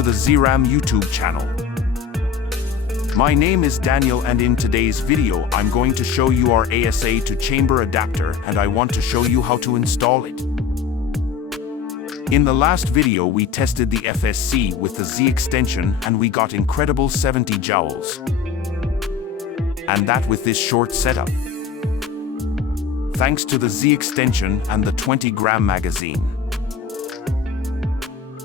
to the Z.Ram YouTube channel. My name is Daniel, and in today's video I'm going to show you our ASA to chamber adapter, and I want to show you how to install it. In the last video we tested the FSC with the Z extension and we got incredible 70 joules. And that with this short setup. Thanks to the Z extension and the 20-gram magazine.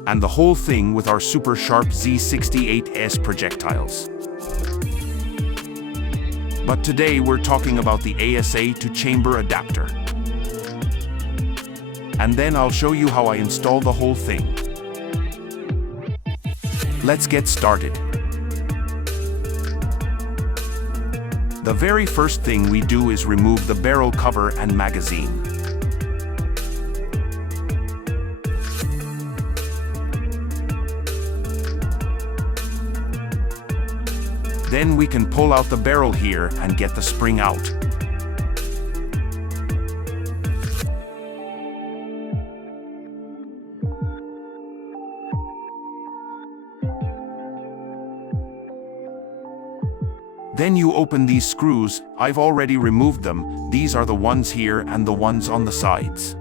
And the whole thing with our super sharp Z68S projectiles. But today we're talking about the ASA to chamber adapter. And then I'll show you how I install the whole thing. Let's get started. The very first thing we do is remove the barrel cover and magazine. Then we can pull out the barrel here and get the spring out. Then you open these screws. I've already removed them. These are the ones here and the ones on the sides.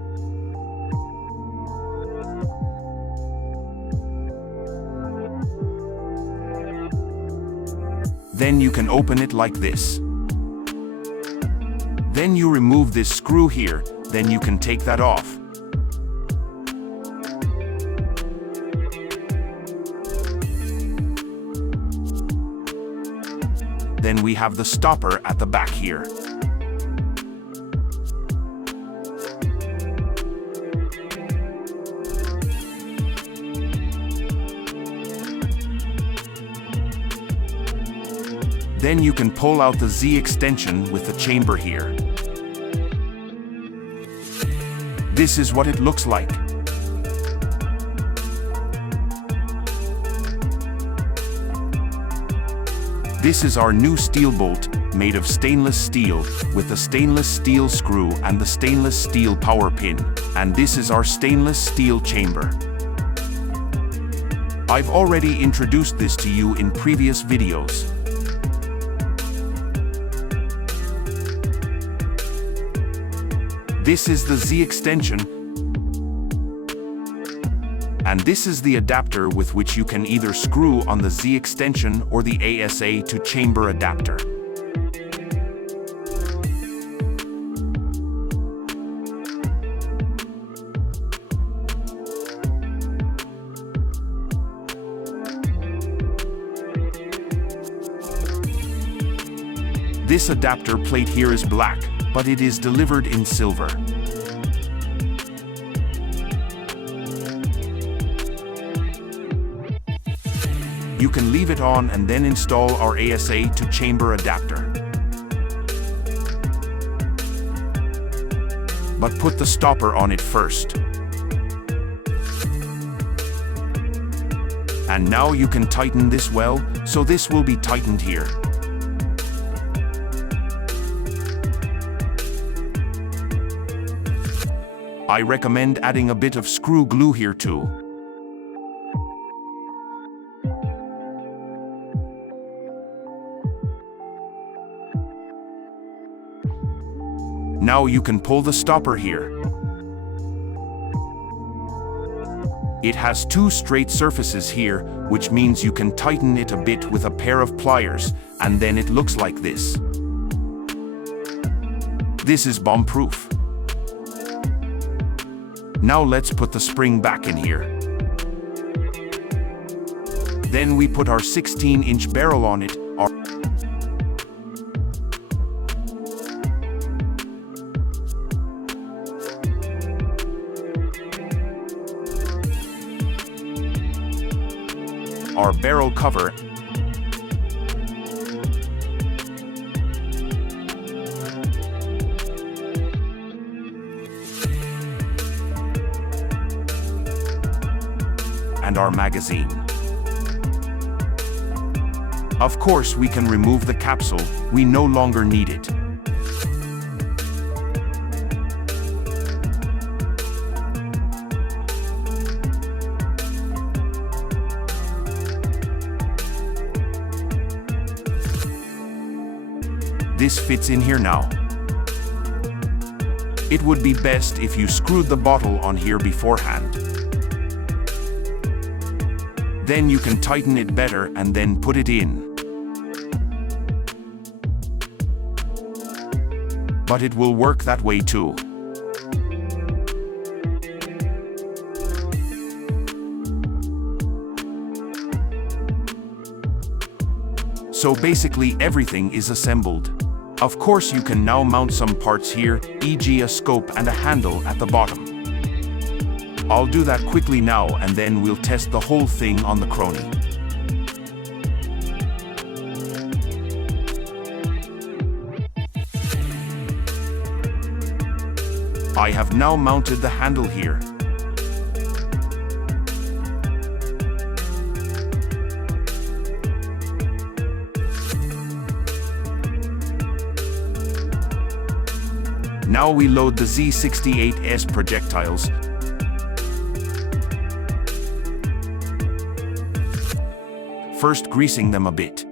Then you can open it like this. Then you remove this screw here, then you can take that off. Then we have the stopper at the back here. Then you can pull out the Z extension with the chamber here. This is what it looks like. This is our new steel bolt, made of stainless steel, with the stainless steel screw and the stainless steel power pin. And this is our stainless steel chamber. I've already introduced this to you in previous videos. This is the Z extension, and this is the adapter with which you can either screw on the Z extension or the ASA to chamber adapter. This adapter plate here is black, but it is delivered in silver. You can leave it on and then install our ASA to chamber adapter. But put the stopper on it first. And now you can tighten this well, so this will be tightened here. I recommend adding a bit of screw glue here too. Now you can pull the stopper here. It has two straight surfaces here, which means you can tighten it a bit with a pair of pliers, and then it looks like this. This is bomb-proof. Now let's put the spring back in here. Then we put our 16-inch barrel on it. Our barrel cover. And our magazine. Of course, we can remove the capsule. We no longer need it. this fits in here now. It would be best if you screwed the bottle on here beforehand. Then you can tighten it better and then put it in. But it will work that way too. So basically everything is assembled. Of course you can now mount some parts here, e.g. a scope and a handle at the bottom. I'll do that quickly now and then we'll test the whole thing on the Crony. I have now mounted the handle here. Now we load the Z68S projectiles. First greasing them a bit.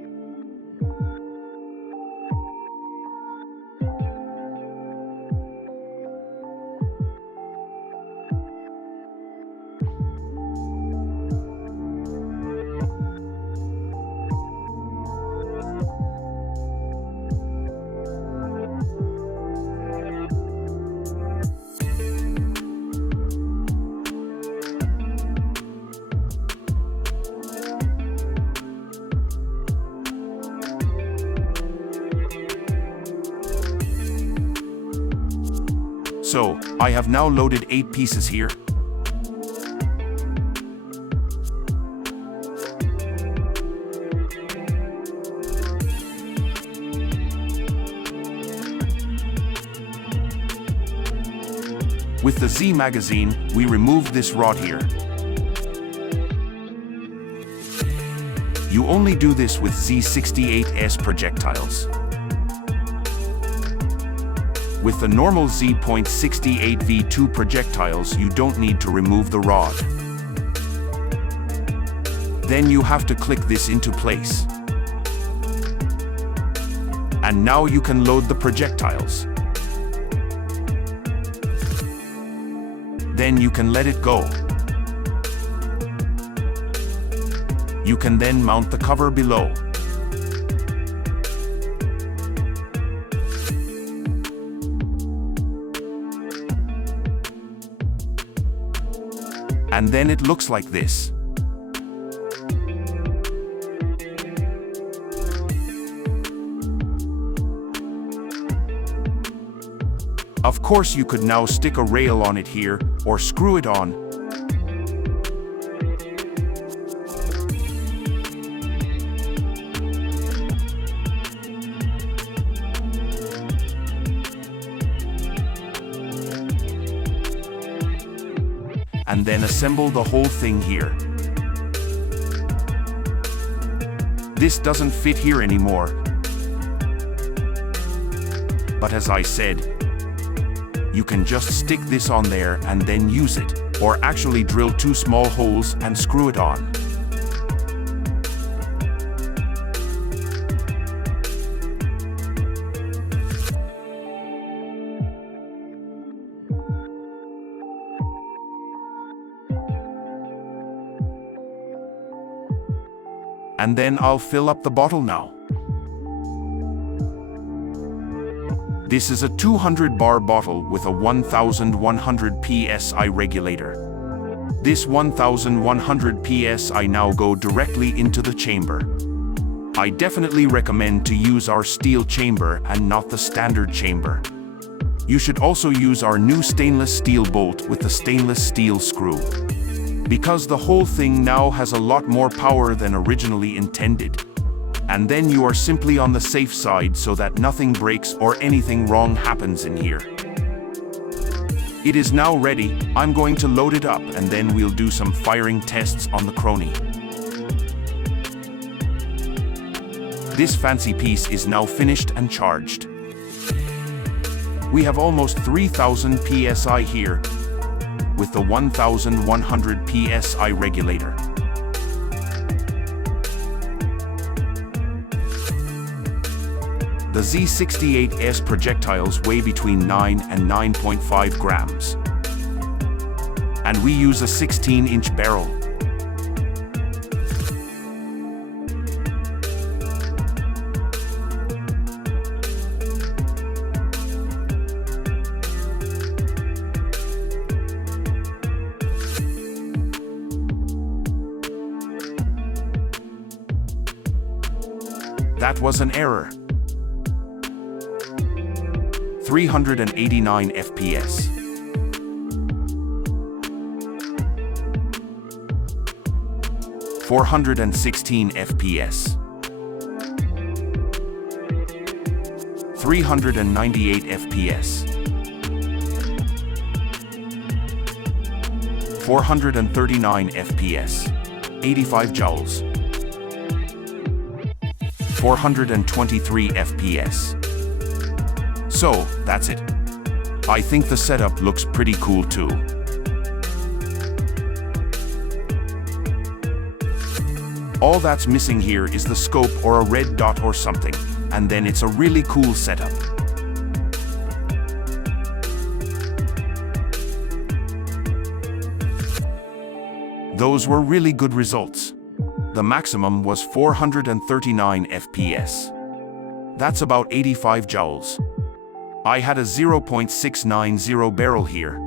So, I have now loaded 8 pieces here. With the Z magazine, we remove this rod here. You only do this with Z68S projectiles. With the normal Z.68 V2 projectiles, you don't need to remove the rod. Then you have to click this into place. And now you can load the projectiles. Then you can let it go. You can then mount the cover below. And then it looks like this. Of course, you could now stick a rail on it here, or screw it on. And then assemble the whole thing here. This doesn't fit here anymore. But as I said, you can just stick this on there and then use it, or actually drill 2 small holes and screw it on. And then I'll fill up the bottle now. This is a 200 bar bottle with a 1100 psi regulator. This 1100 psi now go directly into the chamber. I definitely recommend to use our steel chamber and not the standard chamber. You should also use our new stainless steel bolt with the stainless steel screw, because the whole thing now has a lot more power than originally intended. And then you are simply on the safe side so that nothing breaks or anything wrong happens in here. It is now ready. I'm going to load it up and then we'll do some firing tests on the Crony. This fancy piece is now finished and charged. We have almost 3000 psi here with the 1100 psi regulator. The Z68's projectiles weigh between 9 and 9.5 grams. And we use a 16-inch barrel. That was an error. 389 FPS. 416 FPS. 398 FPS. 439 FPS. 85 joules. 423 FPS. So, that's it. I think the setup looks pretty cool too. All that's missing here is the scope or a red dot or something, and then it's a really cool setup. Those were really good results. The maximum was 439 FPS. That's about 85 joules. I had a 0.690 barrel here.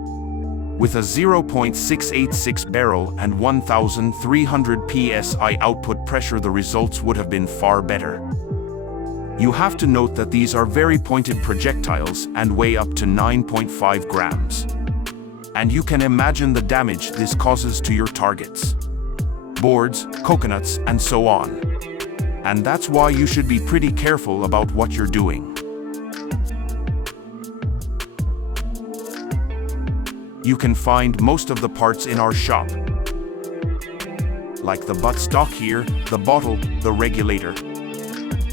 With a 0.686 barrel and 1,300 psi output pressure, the results would have been far better. You have to note that these are very pointed projectiles and weigh up to 9.5 grams. And you can imagine the damage this causes to your targets. Boards, coconuts, and so on. And that's why you should be pretty careful about what you're doing. You can find most of the parts in our shop. Like the buttstock here, the bottle, the regulator,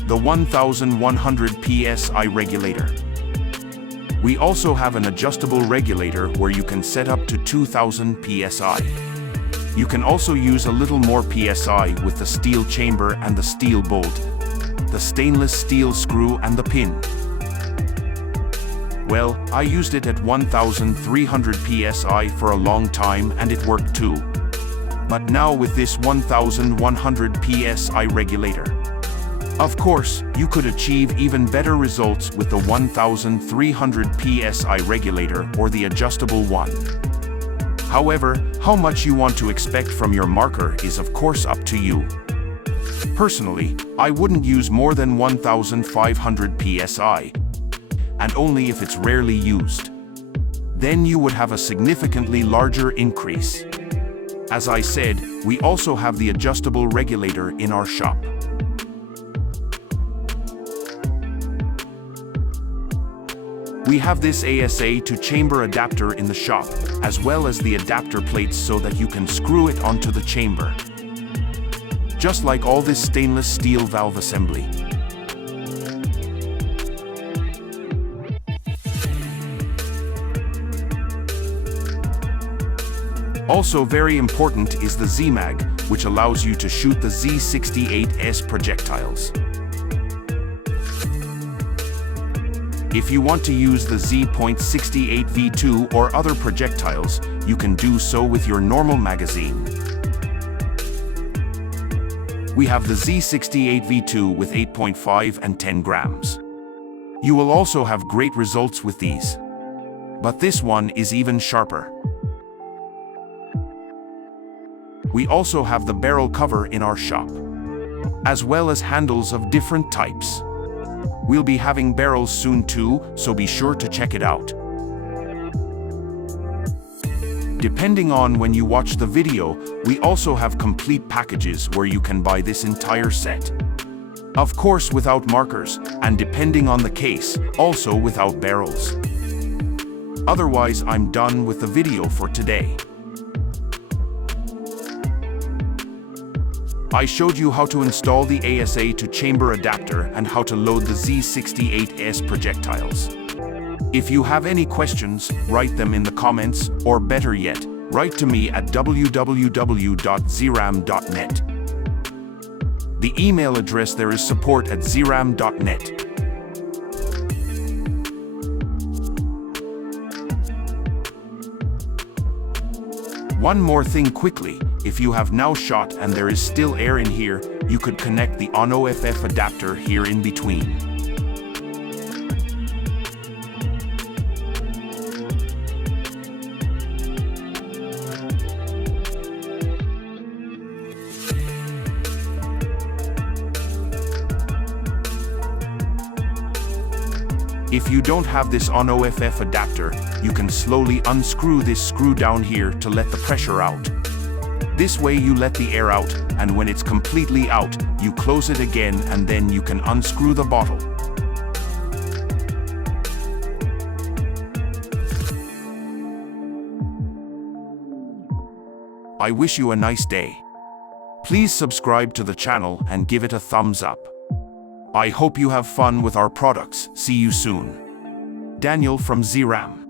the 1100 psi regulator. We also have an adjustable regulator where you can set up to 2000 psi. You can also use a little more psi with the steel chamber and the steel bolt, the stainless steel screw and the pin. Well, I used it at 1,300 psi for a long time and it worked too. But now with this 1,100 psi regulator. Of course, you could achieve even better results with the 1,300 psi regulator or the adjustable one. However, how much you want to expect from your marker is of course up to you. Personally, I wouldn't use more than 1,500 psi. And only if it's rarely used. Then you would have a significantly larger increase. As I said, we also have the adjustable regulator in our shop. We have this ASA to chamber adapter in the shop, as well as the adapter plates so that you can screw it onto the chamber. Just like all this stainless steel valve assembly. Also very important is the Z-Mag, which allows you to shoot the Z68's projectiles. If you want to use the Z.68 V2 or other projectiles, you can do so with your normal magazine. We have the Z68 V2 with 8.5 and 10 grams. You will also have great results with these. But this one is even sharper. We also have the barrel cover in our shop, as well as handles of different types. We'll be having barrels soon too, so be sure to check it out. Depending on when you watch the video, we also have complete packages where you can buy this entire set. Of course without markers, and depending on the case, also without barrels. Otherwise, I'm done with the video for today. I showed you how to install the ASA to chamber adapter and how to load the Z68's projectiles. If you have any questions, write them in the comments, or better yet, write to me at www.ZRAM.net. The email address there is support@ZRAM.net. One more thing quickly, if you have now shot and there is still air in here, you could connect the on-OFF adapter here in between. If you don't have this on-OFF adapter, you can slowly unscrew this screw down here to let the pressure out. This way you let the air out, and when it's completely out, you close it again and then you can unscrew the bottle. I wish you a nice day. Please subscribe to the channel and give it a thumbs up. I hope you have fun with our products. See you soon. Daniel from Z.Ram.